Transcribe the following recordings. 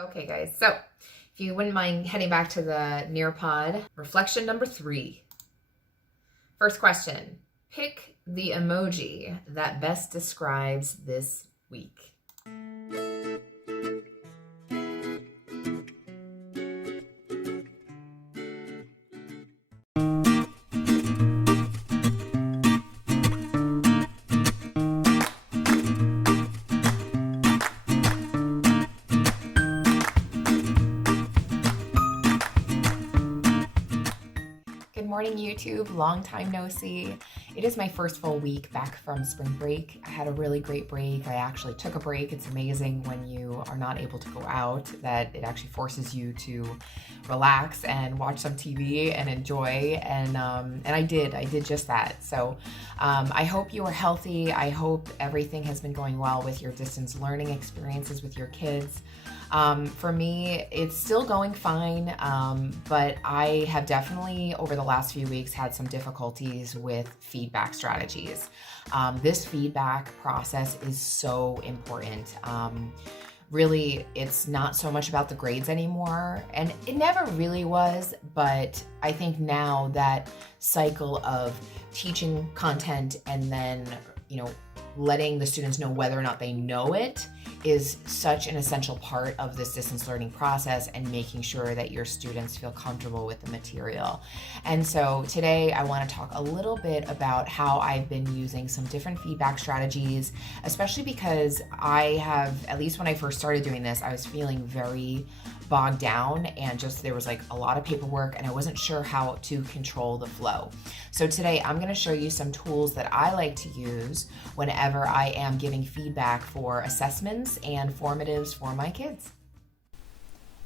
Okay, guys, so if you wouldn't mind heading back to the Nearpod, reflection number 3. First question, pick the emoji that best describes this week. Good morning, YouTube. Long time no see. It is my first full week back from spring break. I had a really great break. I actually took a break. It's amazing when you are not able to go out that it actually forces you to relax and watch some TV and enjoy. And I did just that. So I hope you are healthy. I hope everything has been going well with your distance learning experiences with your kids. For me, it's still going fine, but I have definitely, over the last few weeks, had some difficulties with feedback strategies. This feedback process is so important. Really, it's not so much about the grades anymore, and it never really was, but I think now that cycle of teaching content and then, letting the students know whether or not they know it is such an essential part of this distance learning process, and making sure that your students feel comfortable with the material. And so today I want to talk a little bit about how I've been using some different feedback strategies, especially because I have, at least when I first started doing this, I was feeling very bogged down and just there was like a lot of paperwork and I wasn't sure how to control the flow. So today I'm going to show you some tools that I like to use whenever I am giving feedback for assessments and formatives for my kids.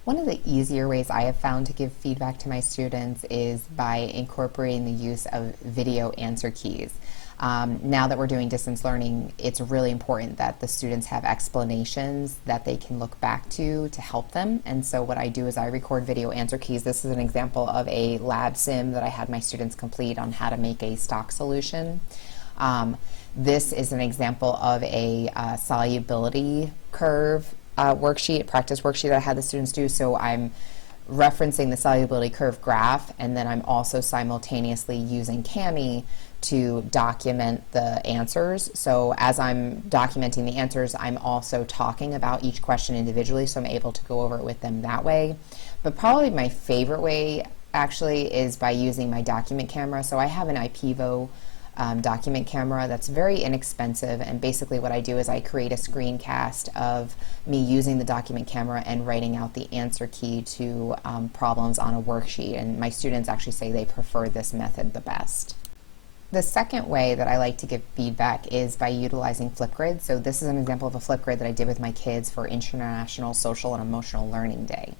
One of the easier ways I have found to give feedback to my students is by incorporating the use of video answer keys. Now that we're doing distance learning, it's really important that the students have explanations that they can look back to help them. And so what I do is I record video answer keys. This is an example of a lab sim that I had my students complete on how to make a stock solution. This is an example of a solubility curve worksheet, practice worksheet that I had the students do. So I'm referencing the solubility curve graph, and then I'm also simultaneously using Kami to document the answers. So as I'm documenting the answers, I'm also talking about each question individually, so I'm able to go over it with them that way. But probably my favorite way actually is by using my document camera. So I have an IPEVO document camera that's very inexpensive, and basically what I do is I create a screencast of me using the document camera and writing out the answer key to problems on a worksheet, and my students actually say they prefer this method the best. The second way that I like to give feedback is by utilizing Flipgrid. So this is an example of a Flipgrid that I did with my kids for International Social and Emotional Learning Day.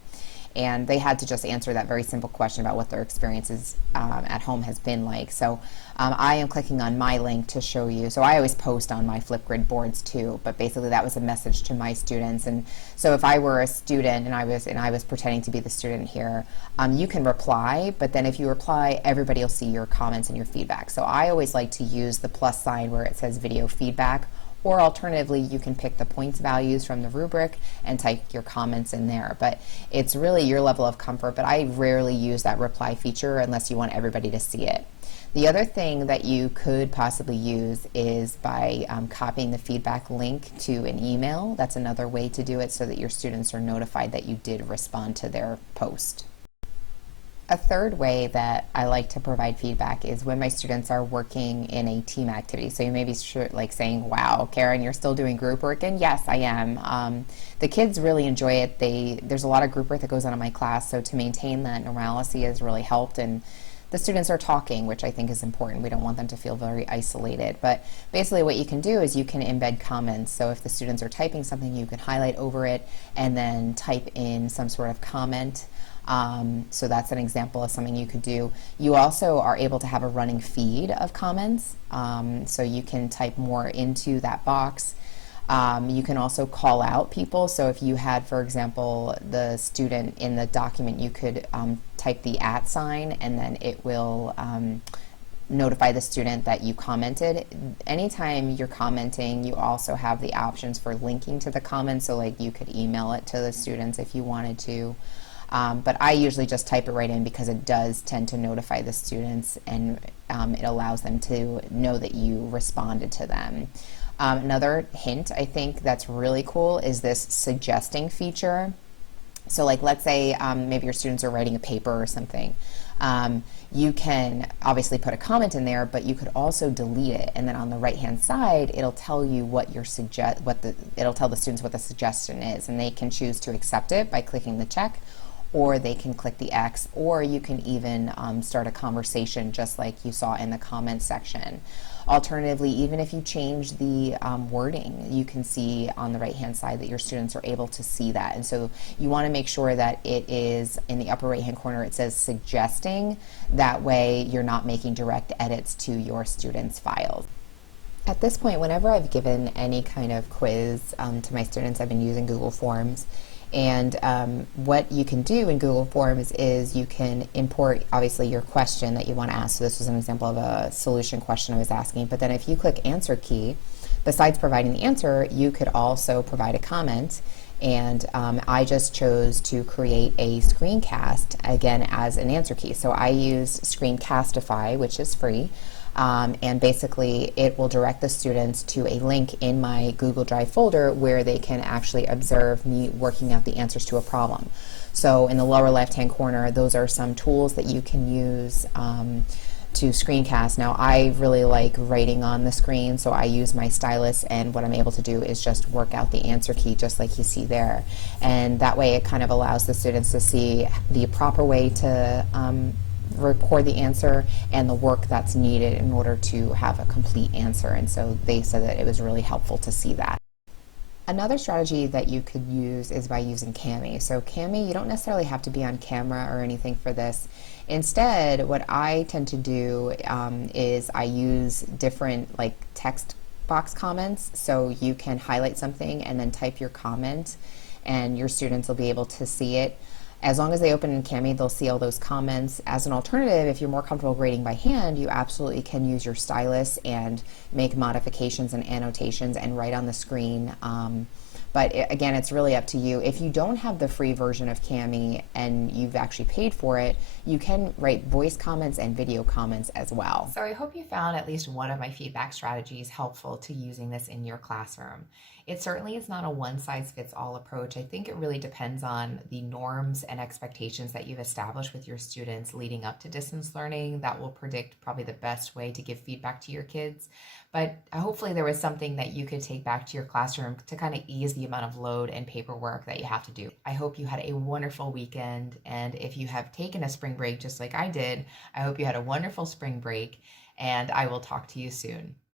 And they had to just answer that very simple question about what their experiences at home has been like. So I am clicking on my link to show you. So I always post on my Flipgrid boards too, but basically that was a message to my students. And so if I were a student and I was pretending to be the student here, you can reply, but then if you reply, everybody will see your comments and your feedback. So I always like to use the plus sign where it says video feedback, or alternatively, you can pick the points values from the rubric and type your comments in there. But it's really your level of comfort, but I rarely use that reply feature unless you want everybody to see it. The other thing that you could possibly use is by copying the feedback link to an email. That's another way to do it so that your students are notified that you did respond to their post. A third way that I like to provide feedback is when my students are working in a team activity. So you may be saying, wow, Karen, you're still doing group work? And yes, I am. The kids really enjoy it. There's a lot of group work that goes on in my class, so to maintain that normalcy has really helped. And the students are talking, which I think is important. We don't want them to feel very isolated. But basically what you can do is you can embed comments. So if the students are typing something, you can highlight over it and then type in some sort of comment. So that's an example of something you could do. You also are able to have a running feed of comments, so you can type more into that box. You can also call out people. So if you had, for example, the student in the document, you could type the @ sign, and then it will notify the student that you commented. Anytime you're commenting, you also have the options for linking to the comment, so like you could email it to the students if you wanted to. But I usually just type it right in because it does tend to notify the students, and it allows them to know that you responded to them. Another hint I think that's really cool is this suggesting feature. So like let's say maybe your students are writing a paper or something. You can obviously put a comment in there, but you could also delete it, and then on the right hand side it'll tell you what your it'll tell the students what the suggestion is, and they can choose to accept it by clicking the check, or they can click the X, or you can even start a conversation just like you saw in the comments section. Alternatively, even if you change the wording, you can see on the right hand side that your students are able to see that. And so you want to make sure that it is in the upper right hand corner, it says suggesting. That way you're not making direct edits to your students' files. At this point, whenever I've given any kind of quiz to my students, I've been using Google Forms. And what you can do in Google Forms is you can import, obviously, your question that you want to ask. So this was an example of a solution question I was asking. But then if you click Answer Key, besides providing the answer, you could also provide a comment. And I just chose to create a screencast, again, as an answer key. So I used Screencastify, which is free. And basically it will direct the students to a link in my Google Drive folder where they can actually observe me working out the answers to a problem. So in the lower left hand corner, those are some tools that you can use to screencast. Now I really like writing on the screen, so I use my stylus, and what I'm able to do is just work out the answer key just like you see there. And that way it kind of allows the students to see the proper way to record the answer and the work that's needed in order to have a complete answer. And so they said that it was really helpful to see that. Another strategy that you could use is by using Cami. So Cami, you don't necessarily have to be on camera or anything for this. Instead, what I tend to do is I use different like text box comments. So you can highlight something and then type your comment, and your students will be able to see it. As long as they open in Cami, they'll see all those comments. As an alternative, if you're more comfortable grading by hand, you absolutely can use your stylus and make modifications and annotations and write on the screen. Again, it's really up to you. If you don't have the free version of Cami and you've actually paid for it, you can write voice comments and video comments as well. So I hope you found at least one of my feedback strategies helpful to using this in your classroom. It certainly is not a one-size-fits-all approach. I think it really depends on the norms and expectations that you've established with your students leading up to distance learning. That will predict probably the best way to give feedback to your kids. But hopefully there was something that you could take back to your classroom to kind of ease the amount of load and paperwork that you have to do. I hope you had a wonderful weekend, and if you have taken a spring break just like I did, I hope you had a wonderful spring break, and I will talk to you soon.